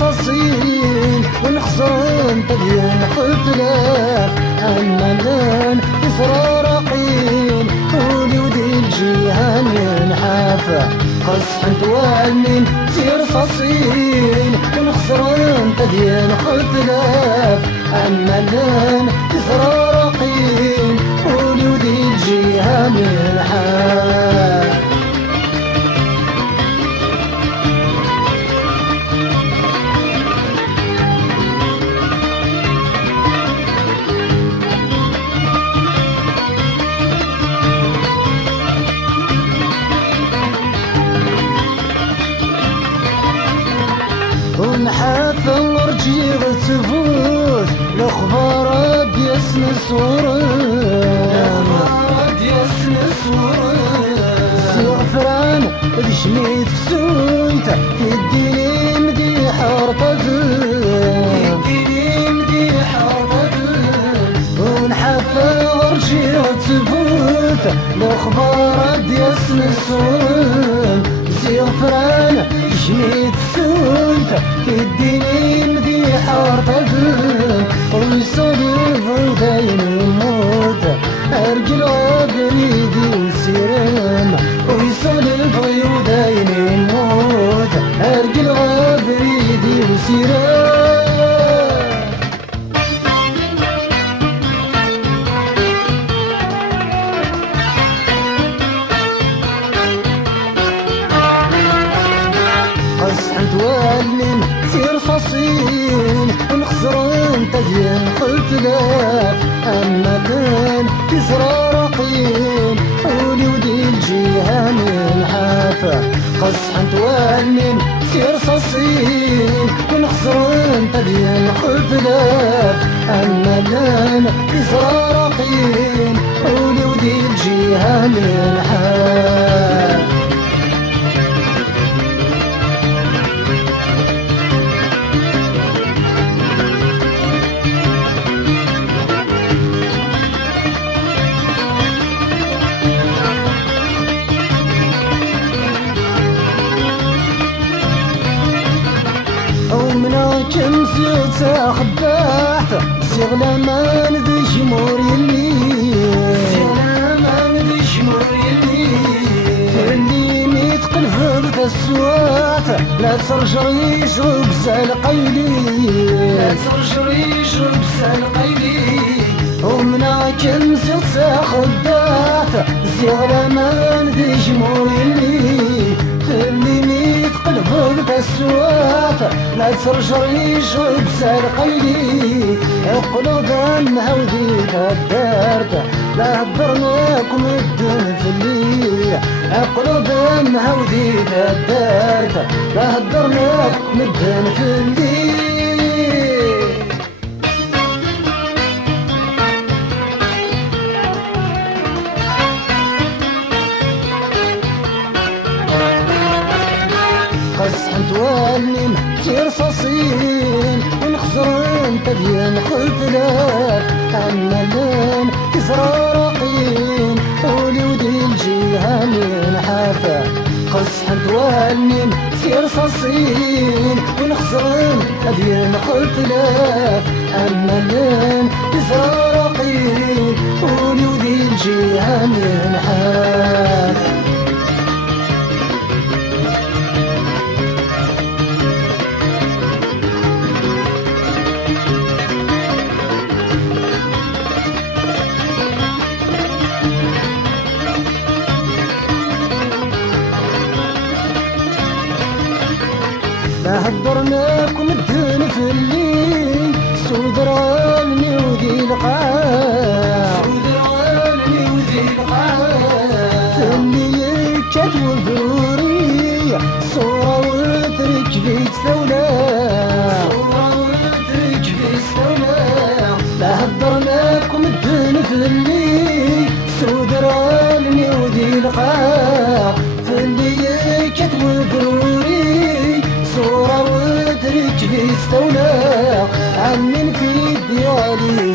رصاصين ونخسرن تبين قتلاف عمالان يسرارقين وليودي الجيهان ينحافى قصحن توالين سير رصاصين ونخسرن تبين قتلاف عمالان يسرارقين وليودي الجيهان ينحافى ونحافى ورجي غتفوت الأخبار ديسن الصورة زعفران بشميت فسويت يديني مديح رطد ونحافى ورجي غتفوت الأخبار ديسن الصورة زعفران بشميت فسويت تديني مديح رطد ويصلي ضيدين يموت أرجل بريدي وسيرم ويصلي ضيدين يموت أرجل بريدي وسيرم قصحن توالين سير فصين ونخسرن تدين قتلاف أما كان يسرارقين وليودي الجيهان ينحافى قصحن توالين سير فصين ونخسرن تدين قتلاف أما كان يسرارقين وليودي الجيهان ينحافى كم زيوت خباحت زغلا ما ندي شمور يلي اللي ميتقن في السوات لا ترجر يشرب زالقيلي ومنا كم زيوت خباحت زغلا ما ندي شمور يلي اللي ميتقن في السوات لا ترجر يشرب سالقيلي يقولوا ذنها وذيك الدارت لا هدرناكم الدن في الليل يقولوا ذنها وذيك الدارت لا هدرناكم الدن في الليل قصحن توالين سير رصاصين ونخسرن تبين قتلاف عمالان يسرارقين وليودي الجيهان ينحافى قصحن توالين سير رصاصين ونخسرن تبين قتلاف عمالان يسرارقين وليودي الجيهان ينحافى لا هدرناكم الدين في الليل سودراني وذي القاع في الليل كتب الذوري صورة وترك في السولاء لا هدرناكم الدين في الليل سودراني وذي القاع في الليل كتب الذوري صورة وترك في السولاء عمن في ديالي